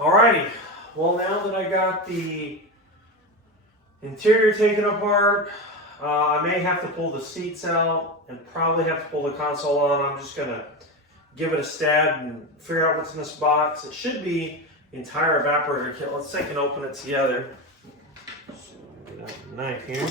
Alrighty, well now that I got the interior taken apart, I may have to pull the seats out and probably have to pull the console out. I'm just gonna give it a stab and figure out what's in this box. It should be the entire evaporator kit. Let's take and open it together. So get out the knife here.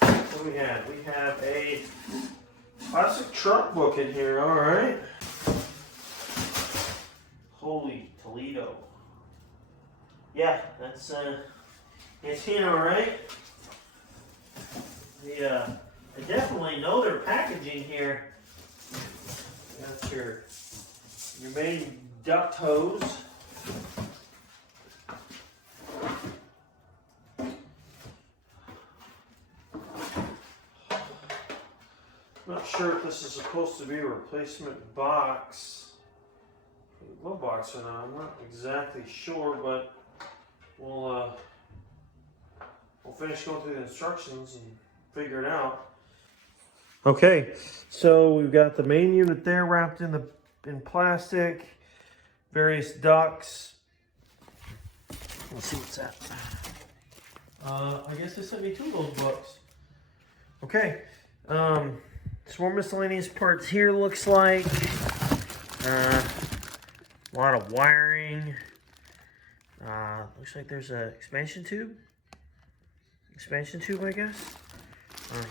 What do we have? We have a classic truck book in here, alright. Holy Toledo. Yeah, that's it's here, alright. Yeah, I definitely know their packaging here. That's your main duct hose. Not sure if this is supposed to be a replacement box, glove box or not. I'm not exactly sure, but we'll finish going through the instructions and figure it out. Okay, so we've got the main unit there wrapped in plastic, various ducts. Let's see what's that. I guess they sent me 2 of those books. Okay. Some more miscellaneous parts here, looks like. A lot of wiring. Looks like there's an expansion tube. Expansion tube, I guess.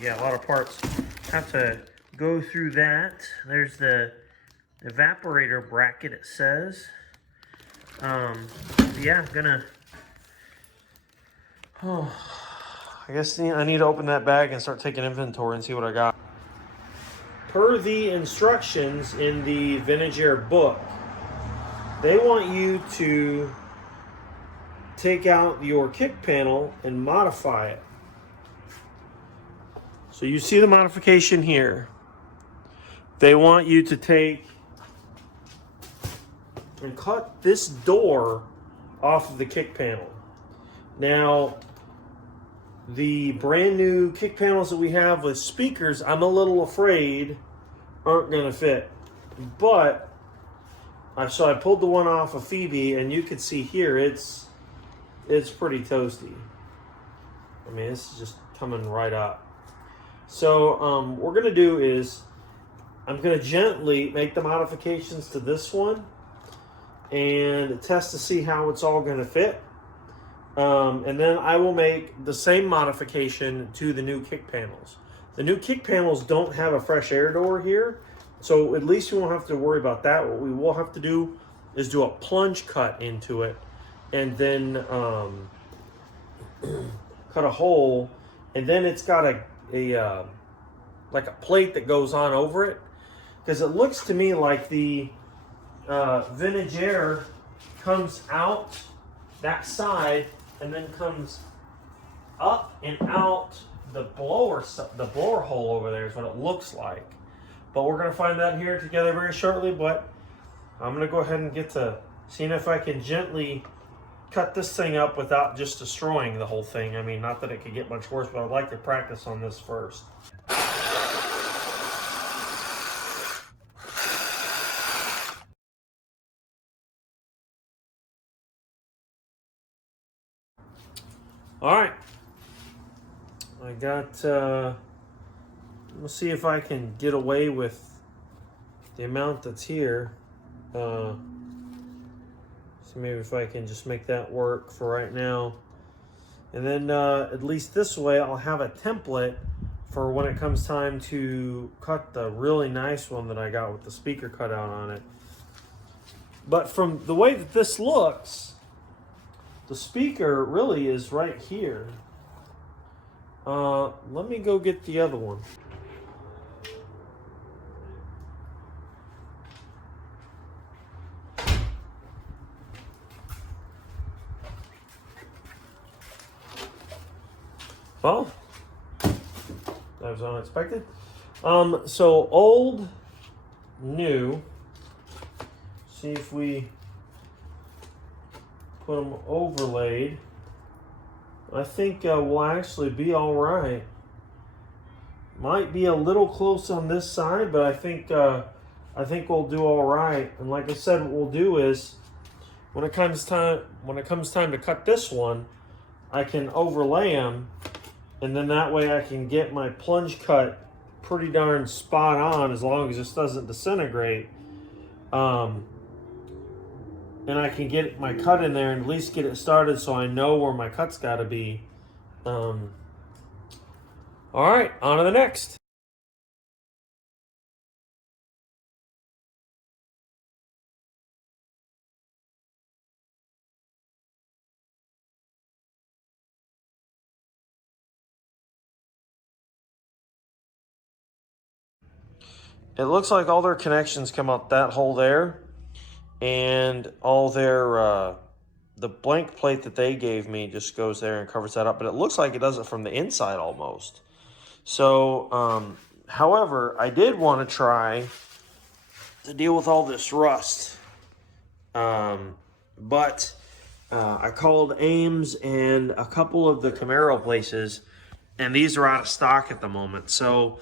Yeah, a lot of parts. Have to go through that. There's the evaporator bracket, it says. Yeah, I'm gonna... Oh, I guess I need to open that bag and start taking inventory and see what I got. Per the instructions in the Vintage Air book, they want you to take out your kick panel and modify it. So you see the modification here. They want you to take and cut this door off of the kick panel. Now, the brand new kick panels that we have with speakers, I'm a little afraid aren't gonna fit. But so I pulled the one off of Phoebe, and you can see here it's pretty toasty. I mean, this is just coming right up. So what we're gonna do is I'm gonna gently make the modifications to this one and test to see how it's all gonna fit. And then I will make the same modification to the new kick panels. The new kick panels don't have a fresh air door here, so at least we won't have to worry about that. What we will have to do is do a plunge cut into it, and then cut a hole, and then it's got a like a plate that goes on over it, because it looks to me like the Vintage Air comes out that side and then comes up and out the blower hole over there is what it looks like. But we're gonna find that here together very shortly. But I'm gonna go ahead and get to seeing if I can gently cut this thing up without just destroying the whole thing. I mean, not that it could get much worse, but I'd like to practice on this first. All right, I got, let's see if I can get away with the amount that's here. So maybe if I can just make that work for right now. And then at least this way I'll have a template for when it comes time to cut the really nice one that I got with the speaker cut out on it. But from the way that this looks, the speaker really is right here. Let me go get the other one. Well, that was unexpected. So old, new. See if we put them overlaid. I think we'll actually be all right. Might be a little close on this side, but I think we'll do all right. And like I said, what we'll do is when it comes time to cut this one, I can overlay them, and then that way I can get my plunge cut pretty darn spot on, as long as this doesn't disintegrate. And I can get my cut in there and at least get it started, so I know where my cut's got to be. All right, on to the next. It looks like all their connections come out that hole there, and all their the blank plate that they gave me just goes there and covers that up. But it looks like it does it from the inside almost. So, however, I did want to try to deal with all this rust. But I called Ames and a couple of the Camaro places, and these are out of stock at the moment. So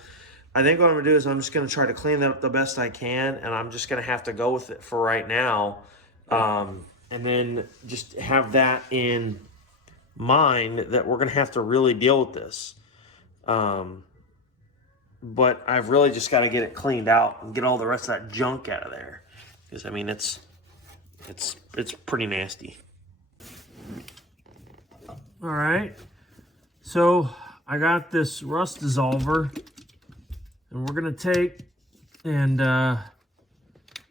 I think what I'm going to do is I'm just going to try to clean that up the best I can, and I'm just going to have to go with it for right now. And then just have that in mind that we're going to have to really deal with this. But I've really just got to get it cleaned out and get all the rest of that junk out of there. Because, I mean, it's pretty nasty. All right. So I got this rust dissolver, and we're going to take and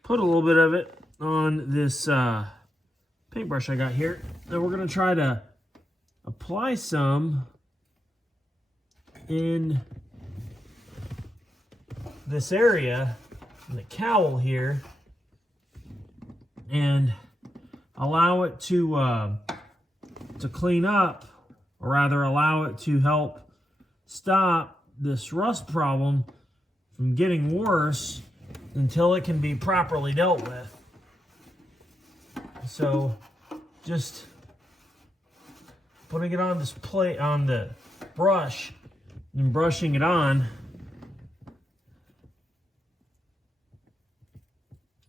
put a little bit of it on this paintbrush I got here. And we're going to try to apply some in this area, in the cowl here, and allow it to clean up, or rather allow it to help stop this rust problem from getting worse until it can be properly dealt with. So just putting it on this plate, on the brush, and brushing it on.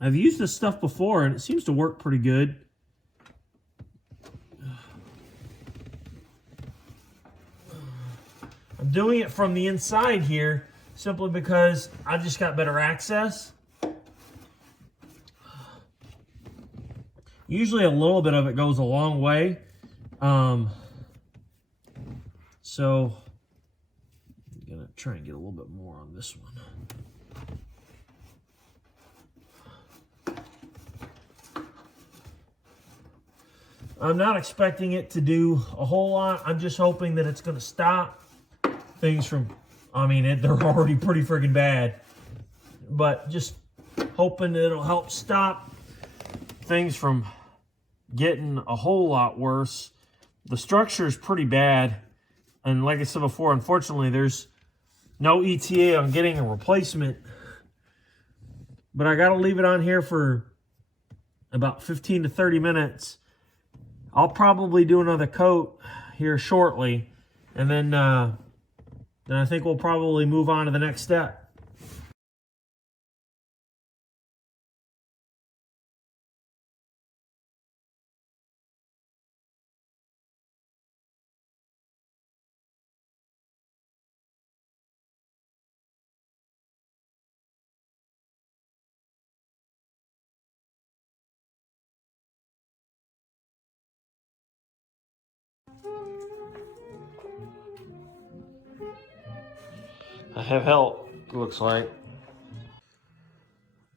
I've used this stuff before and it seems to work pretty good. I'm doing it from the inside here simply because I just got better access. Usually a little bit of it goes a long way. So I'm gonna try and get a little bit more on this one. I'm not expecting it to do a whole lot. I'm just hoping that it's going to stop things from, I mean, they're already pretty friggin' bad. But just hoping that it'll help stop things from getting a whole lot worse. The structure is pretty bad. And like I said before, unfortunately, there's no ETA on getting a replacement. But I got to leave it on here for about 15 to 30 minutes. I'll probably do another coat here shortly, and then I think we'll probably move on to the next step. I have help, looks like.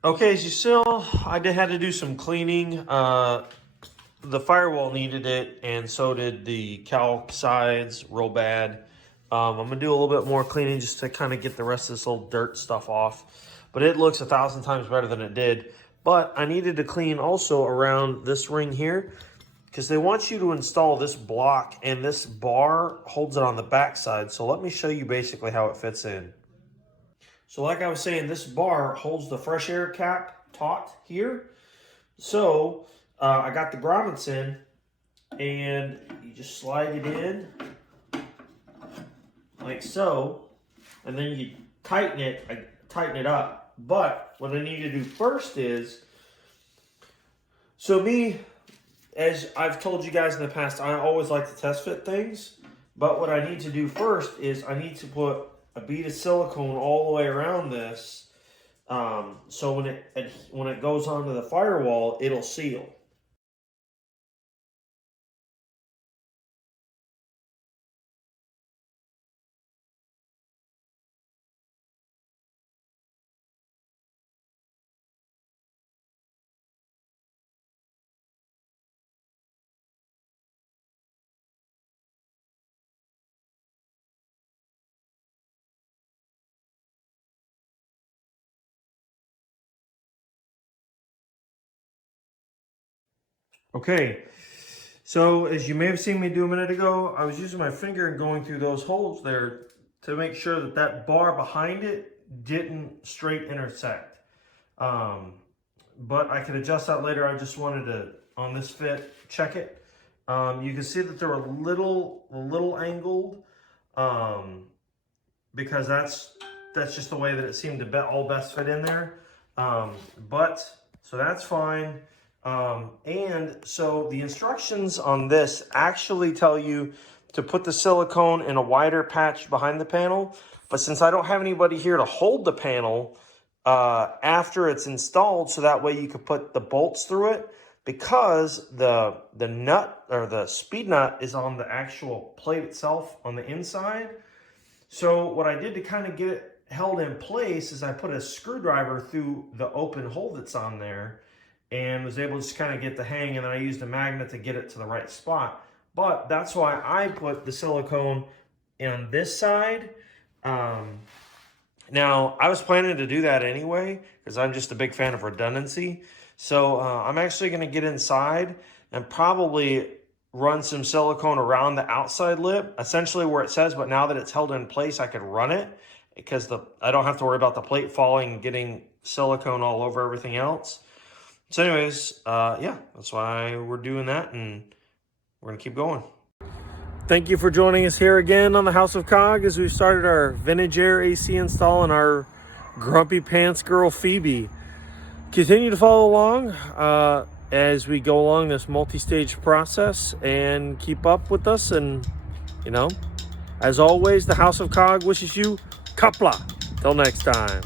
Okay, as you saw, I had to do some cleaning. The firewall needed it, and so did the calc sides, real bad. I'm going to do a little bit more cleaning just to kind of get the rest of this little dirt stuff off. But it looks 1,000 times better than it did. But I needed to clean also around this ring here, because they want you to install this block, and this bar holds it on the back side. So let me show you basically how it fits in. So like I was saying, this bar holds the fresh air cap taut here. So I got the grommets in, and you just slide it in like so. and then you tighten it up. But what I need to do first is, so me, as I've told you guys in the past, I always like to test fit things. But what I need to do first is I need to put a bead of silicone all the way around this, so when it goes onto the firewall, it'll seal. Okay, so as you may have seen me do a minute ago, I was using my finger and going through those holes there to make sure that that bar behind it didn't straight intersect. But I could adjust that later. I just wanted to, on this fit, check it. You can see that they're a little angled, because that's just the way that it seemed to all best fit in there. So that's fine. And so the instructions on this actually tell you to put the silicone in a wider patch behind the panel. But since I don't have anybody here to hold the panel after it's installed, so that way you could put the bolts through it, because the nut or the speed nut is on the actual plate itself on the inside. So what I did to kind of get it held in place is I put a screwdriver through the open hole that's on there, and was able to just kind of get the hang, and then I used a magnet to get it to the right spot. But that's why I put the silicone on this side. Now, I was planning to do that anyway, because I'm just a big fan of redundancy. So I'm actually going to get inside and probably run some silicone around the outside lip, essentially where it says, but now that it's held in place, I could run it, because I don't have to worry about the plate falling and getting silicone all over everything else. So anyways, yeah, that's why we're doing that, and we're going to keep going. Thank you for joining us here again on the House of Kog as we started our vintage air AC install on our grumpy pants girl Phoebe. Continue to follow along as we go along this multi-stage process, and keep up with us. And, you know, as always, the House of Kog wishes you kapla. Till next time.